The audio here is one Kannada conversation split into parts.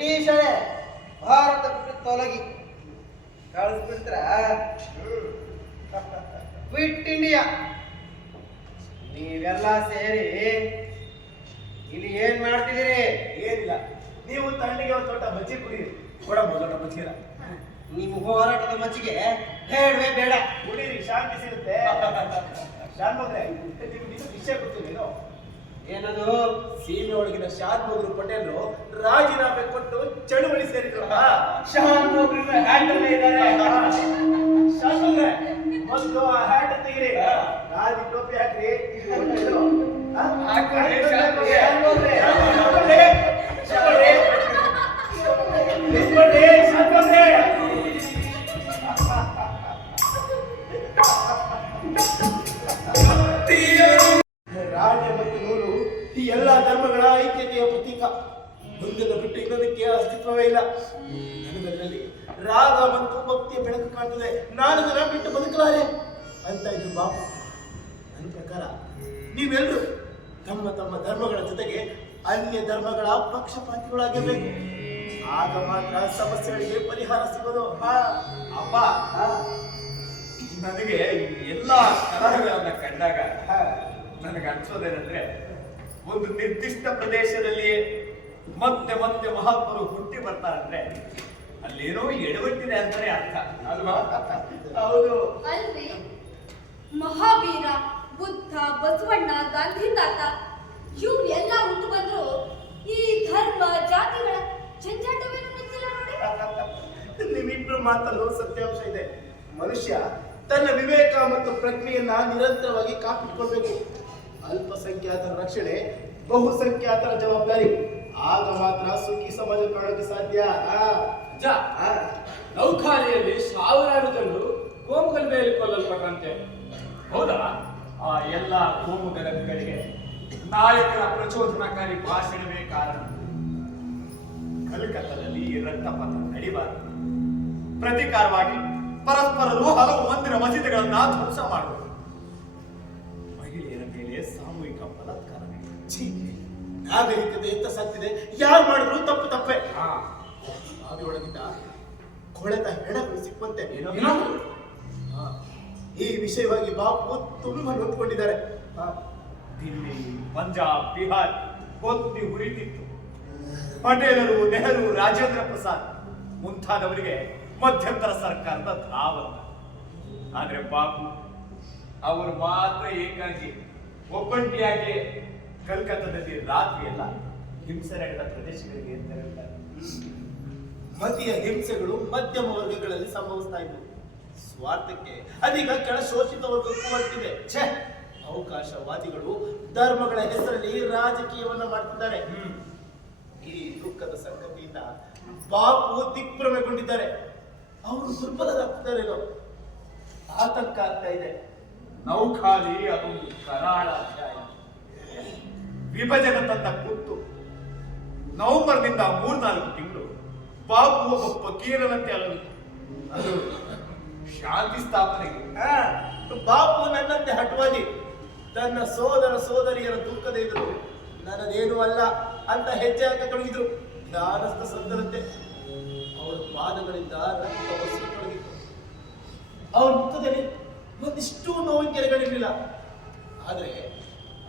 ಬ್ರಿಟಿಷರೇ ಭಾರತ ಬಿಟ್ಟು ತೊಲಗಿ. ಕಳಿಸ್ಬಿಟ್ರ ಕ್ವಿಟ್ ಇಂಡಿಯಾ ನೀವೆಲ್ಲ ಸೇರಿ ಇಲ್ಲಿ ಏನ್ ಮಾಡ್ತಿದ್ದೀರಿ? ಏನಿಲ್ಲ. ನೀವು ತಣ್ಣಿಗೆ ಒಂದು ದೊಡ್ಡ ಬಜ್ಜಿ ಕುಡೀರಿ ಕೊಡಬಹುದು ದೊಡ್ಡ ಬಜ್ಜಿರ ನಿಮ್ಮ ಹೋರಾಟದ ಮಚ್ಚಿಗೆ ಬೇಡವೇ ಬೇಡ. ಕುಡೀರಿ ಶಾಂತಿ ಸಿಗುತ್ತೆ. ಶಾಂತಿ ನಿಮ್ಗೆ ವಿಷಯ ವಿಷಯ ಗೊತ್ತಿಲ್ಲ ಏನದು? ಸೀಮೆ ಒಳಗಿನ ಶಾನ್ ಮಗ್ರು ಪಟೇಲ್ರು ರಾಜೀನಾಮೆ ಕೊಟ್ಟು ಚಳುವಳಿ ಸೇರಿದ್ರು. ಇದ್ದಾರೆ. ಮೊದಲು ಆ ಹ್ಯಾಟ್ ತೆಗಿರಿ. ರಾಜಿ ಟೋಪಿ ಹಾಕ್ರಿ. ಇಲ್ಲ. ನನಗಲ್ಲಿ ರಾಗ ಮತ್ತು ಭಕ್ತಿಯ ಬೆಳಕು ಕಾಣ್ತದೆ. ನಾನು ದಿನ ಬಿಟ್ಟು ಬದುಕಲಾರೆ ಅಂತ ಇದ್ರು ಬಾಪು ನನ್ನ ಪ್ರಕಾರ ನೀವೆಲ್ಲರೂ ತಮ್ಮ ತಮ್ಮ ಧರ್ಮಗಳ ಜೊತೆಗೆ ಅನ್ಯ ಧರ್ಮಗಳ ಪಕ್ಷಪಾತಿಗಳಾಗಿರ್ಬೇಕು. ಆಗ ಮಾತ್ರ ಸಮಸ್ಯೆಗಳಿಗೆ ಪರಿಹಾರ ಸಿಗೋದು. ಹಾ ಅಪ್ಪ. ನನಗೆ ಎಲ್ಲಾ ಎಲ್ಲ ಕಲಹಗಳನ್ನ ಕಂಡಾಗ ನನಗೆ ಅನ್ಸೋದೇನಂದ್ರೆ ಒಂದು ನಿರ್ದಿಷ್ಟ ಪ್ರದೇಶದಲ್ಲಿ ಮತ್ತೆ ಮತ್ತೆ ಮಹಾತ್ಮರು ಹುಟ್ಟಿ ಬರ್ತಾರಂದ್ರೆ ಅಲ್ಲೇನೋ ಎಡವಟ್ಟಿದೆ ಅಂತಾನೆ ಅರ್ಥ. ಅಲ್ವಾ? ಹೌದು. ಅಲ್ವೇ ಮಹಾವೀರ ಬುದ್ಧ ಬಸವಣ್ಣ ಗಾಂಧಿ ತಾತ ಇವು ಎಲ್ಲ ಹುಟ್ಟು ಬಂದ್ರು. ಈ ಧರ್ಮ ಜಾತಿಗಳ ಜಂಜಾಟವೇನು ನಿಮ್ಮಿಬ್ರು ಮಾತಲ್ಲೂ ಸತ್ಯಾಂಶ ಇದೆ. ಮನುಷ್ಯ ತನ್ನ ವಿವೇಕ ಮತ್ತು ಪ್ರಜ್ಞೆಯನ್ನ ನಿರಂತರವಾಗಿ ಕಾಪಿಟ್ಕೊಳ್ಬೇಕು ಅಲ್ಪಸಂಖ್ಯಾತರ ರಕ್ಷಣೆ ಬಹುಸಂಖ್ಯಾತರ ಜವಾಬ್ದಾರಿ. ಆಗ ಮಾತ್ರ ಸುಖಿ ಸಮಾಜ ಕಾಣೋಕೆ ಸಾಧ್ಯ ಅಜ್ಜ ಸಾವಿರಾರು ಜನರು ಕೋಮುಗಲಭೆಯಲ್ಲಿ ಕೊಲ್ಲಲ್ಪಟ್ಟಂತೆ. ಹೌದಾ? ಆ ಎಲ್ಲ ಕೋಮು ಗಲಭೆಗಳಿಗೆ ನಾಯಕರ ಪ್ರಚೋದನಾಕಾರಿ ಭಾಷಣವೇ ಕಾರಣ. ಕಲ್ಕತ್ತದಲ್ಲಿ ರಕ್ತಪಾತ ನಡಿಬಾರದು. ಪ್ರತೀಕಾರವಾಗಿ ಪರಸ್ಪರರು ಹಲವು ಮಂದಿರ ಮಸೀದಿಗಳನ್ನ ಧ್ವಂಸ ಮಾಡುವುದು. ಮಹಿಳೆಯರ ಮೇಲೆ ಸಾಮೂಹಿಕ ಬಲತ್ಕಾರ ನಡೆಯುವುದು. ನಾಗರಿಕತೆ ಎಂತ ಸತ್ತಿದೆ ಯಾರು ಮಾಡಿದ್ರು ತಪ್ಪು ತಪ್ಪೆ. ಬಾವಿಯೊಳಗಿಂದ ಕೊಳೆತ ಹೆಣಗಳು ಸಿಕ್ಕುವಂತೆ ಈ ವಿಷಯವಾಗಿ ಬಾಪು ತುಂಬಾ ನೊಂದ್ಕೊಂಡಿದ್ದಾರೆ ದಿಲ್ಲಿ ಪಂಜಾಬ್ ಬಿಹಾರ್ ಹೊತ್ತಿ ಉರಿತಿತ್ತು. ಪಟೇಲರು ನೆಹರು ರಾಜೇಂದ್ರ ಪ್ರಸಾದ್ ಮುಂತಾದವರಿಗೆ ಮಧ್ಯಂತರ ಸರ್ಕಾರದ ಧಾವಂತ ಆದ್ರೆ ಬಾಬು ಅವರು ಮಾತ್ರ ಏಕಾಗಿ ಒಬ್ಬಂಟಿಯಾಗಿ ಕಲ್ಕತ್ತಾದಲ್ಲಿ ರಾತ್ರಿ ಎಲ್ಲ ಹಿಂಸೆ ನಡೆದ ಪ್ರದೇಶಗಳಿಗೆ ಅಂತ ಮತಿಯ ಹಿಂಸೆಗಳು ಮಧ್ಯಮ ವರ್ಗಗಳಲ್ಲಿ ಸಂಭವಿಸ್ತಾ ಇದ್ದವು. ಸ್ವಾರ್ಥಕ್ಕೆ ಅದೀಗ ಕೆಳ ಶೋಷಿತ ವರ್ಗಕ್ಕೂ ಹೊರಟಿದೆ ಛೇ, ಅವಕಾಶವಾದಿಗಳು ಧರ್ಮಗಳ ಹೆಸರಲ್ಲಿ ರಾಜಕೀಯವನ್ನ ಮಾಡ್ತಿದ್ದಾರೆ. ಈ ದುಃಖದ ಸಂಗತಿಯಿಂದ ಬಾಪು ದಿಗ್ಭ್ರಮೆಗೊಂಡಿದ್ದಾರೆ. ಅವರು ದುರ್ಬಲರಾಗ್ತಿದ್ದಾರೇನೋ ಆತಂಕ ಆಗ್ತಾ ಇದೆ. ನೌಖಾಲಿ ಅದೊಂದು ಕರಾಳ ವಿಭಜನೆ ತಂದ ಕೂತು ನವೆಂಬರ್ನಿಂದ ಮೂರ್ನಾಲ್ಕು ತಿಂಗಳು ಬಾಬು ಒಬ್ಬ ಫಕೀರನಂತೆ ಅಲ್ಲ ಅದು ಶಾಂತಿ ಸ್ಥಾಪನೆಗೆ. ಬಾಪು ನನ್ನಂತೆ ಹಠವಾದಿ ತನ್ನ ಸೋದರ ಸೋದರಿಯರ ದುಃಖದ ಎದುರು ನನ್ನದೇನು ಅಲ್ಲ ಅಂತ ಹೆಜ್ಜೆ ಹಾಕತೊಡಗಿದ್ರು ಧ್ಯಾನಸ್ಥ ಸಂತರಂತೆ ಅವರ ಪಾದಗಳಿಂದ ರಕ್ತ ಒಸರತೊಡಗಿತ್ತು ಅವರ ಮುಖದಲ್ಲಿ ಒಂದಿಷ್ಟು ನೋವಿನ ಕೆರೆಗಳಿರಲಿಲ್ಲ. ಆದರೆ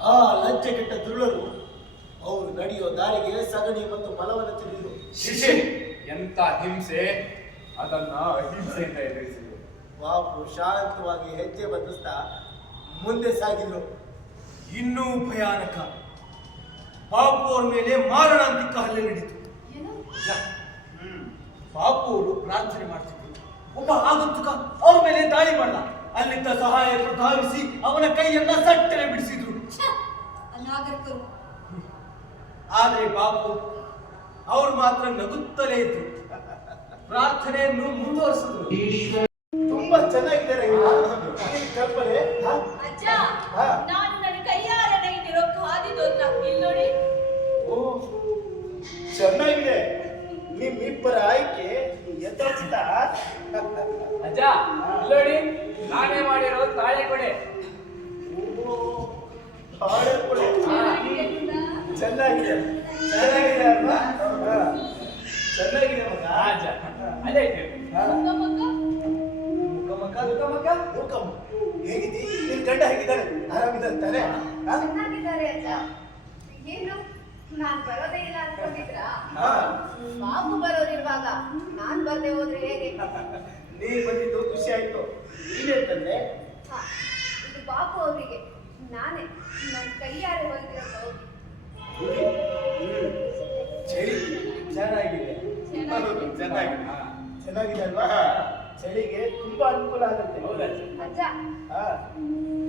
ಆ ಲಜ್ಜೆಗೆಟ್ಟ ದುರುಳರು ಅವರು ನಡೆಯೋ ದಾರಿಗೆ ಸಗಣಿ ಮತ್ತು ಮಲವನ್ನು ತಿಳಿದರು ಶಿಶಿ ಎಂತ ಹಿಂಸೆ? ಅದನ್ನ ಅಹಿಂಸೆಯಿಂದ ಎದುರಿಸಿದ್ರು ಬಾಪು ಶಾಂತವಾಗಿ ಹೆಜ್ಜೆ ಬದಲಿಸ್ತಾ ಮುಂದೆ ಸಾಗಿದ್ರು. ಇನ್ನೂ ಭಯಾನಕ. ಬಾಪು ಅವ್ರ ಮೇಲೆ ಮಾರಣಾಂತಿಕ ಹಲ್ಲೆ ನಡೀತು. ಏನು? ಬಾಪು ಅವರು ಪ್ರಾರ್ಥನೆ ಮಾಡ್ತಿದ್ರು. ಒಬ್ಬ ಆಗಂತುಕ ಅವ್ರ ಮೇಲೆ ದಾಳಿ ಮಾಡ್ದ. ಅಲ್ಲಿದ್ದ ಸಹಾಯಕರು ಧಾವಿಸಿ ಅವನ ಕೈಯನ್ನ ಸಟ್ಟನೆ ಬಿಡಿಸಿದ್ರು! ಅನಾಗರಿಕರು ಆದರೆ ಬಾಬು ಅವ್ರು ಮಾತ್ರ ನಗುತ್ತಲೇ ಇದ್ರು. ಪ್ರಾರ್ಥನೆಯನ್ನು ಮುಂದುವರಿಸಿದ್ರು. ತುಂಬಾ. ಈ ಕಲ್ಪನೆ? ಅಜ್ಜ. ನಾನು ನನ್ನ ಕೈಯಾರೆ ನೈದಿರೋ ಖಾದಿ ಇಲ್ಲಿ ನೋಡಿ. ಓ ಚೆನ್ನಾಗಿದೆ. ನಿಮ್ಮಿಬ್ಬರ ಆಯ್ಕೆ ಯಥೋಚಿತ ಅಜ್ಜ ನೋಡಿ. ನಾನೇ ಮಾಡಿರೋ ತಾಳೆ ಕೊಡೆ. ಮುಖಮುಖ ಹೇಗಿದ್ದೀ? ನಿನ್ ಗಂಡ ಹೇಗಿದ್ದಾನೆ? ಆರಾಮಿದ್ದಾನೆ? ಚೆನ್ನಾಗಿದ್ದಾರೆ ಅಜ್ಜ. ಏನು? ನಾನ್ ಬರೋದೇ ಇಲ್ಲ ಅನ್ಕೊಂಡಿದ್ರಾ? ಹಾ. ಬಾಬು ಬರೋರಿರುವಾಗ ನಾನ್ ಬರ್ದೆ ಹೋದ್ರೆ ಹೇಗೆ? ನೀನ್ ಬಂದಿದ್ದು ಖುಷಿ ಆಯ್ತು. ನೀನೇಂತಂದ್ರೆ ಹ, ಇದು ಬಾಬು ಅವರಿಗೆ. ನಾನೇ. ನನ್ ಕೈಯಾರೆ ಬ್ಲೌಸ್. ಚಳಿ ಚೆನ್ನಾಗಿದೆ. ಚೆನ್ನಾಗಿದೆ. ಚೆನ್ನಾಗಿದೆ. ಅಲ್ವಾ? ಚಳಿಗೆ ತುಂಬಾ ಅನುಕೂಲ ಆಗುತ್ತೆ ಅಜ್ಜ ಹಾ.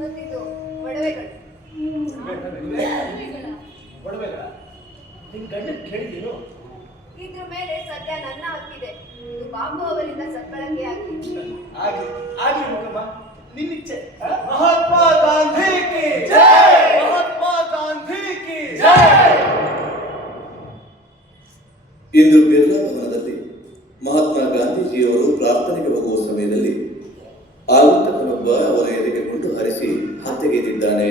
ಮತ್ತಿದು ಒಡವೆಗಳು. ಒಡವೆಗಳ. ನಿನ್ ಗಂಡನ್ ಕೇಳಿದೀನು ಇದ್ರ ಮೇಲೆ ಸದ್ಯ ನನ್ನ ಹಕ್ಕಿದೆ. ಇದು ಬಾಬು ಅವರಿಂದ ಸದ್ಬಳಕೆ ಆಗಿದೆ ಆಗ್ಲಿ ಆಗ್ಲಿ ಮುಖಮ್ಮ ನಿನ್ನಿಚ್ಛೆ? ಮಹಾತ್ಮ ಗಾಂಧಿ ಕಿ ಜೈ! ಮಹಾತ್ಮ ಗಾಂಧಿ ಕಿ ಇಂದು ಬಿರ್ಲಾ ಭವನದಲ್ಲಿ ಮಹಾತ್ಮ ಗಾಂಧೀಜಿಯವರು ಪ್ರಾರ್ಥನೆಗೆ ಹೋಗುವ ಸಮಯದಲ್ಲಿ ಆಗುಂತಕನೊಬ್ಬ ಅವರ ಎದೆಗೆ ಗುಂಡು ಹರಿಸಿ ಹತ್ಯೆಗೈದಿದ್ದಾನೆ.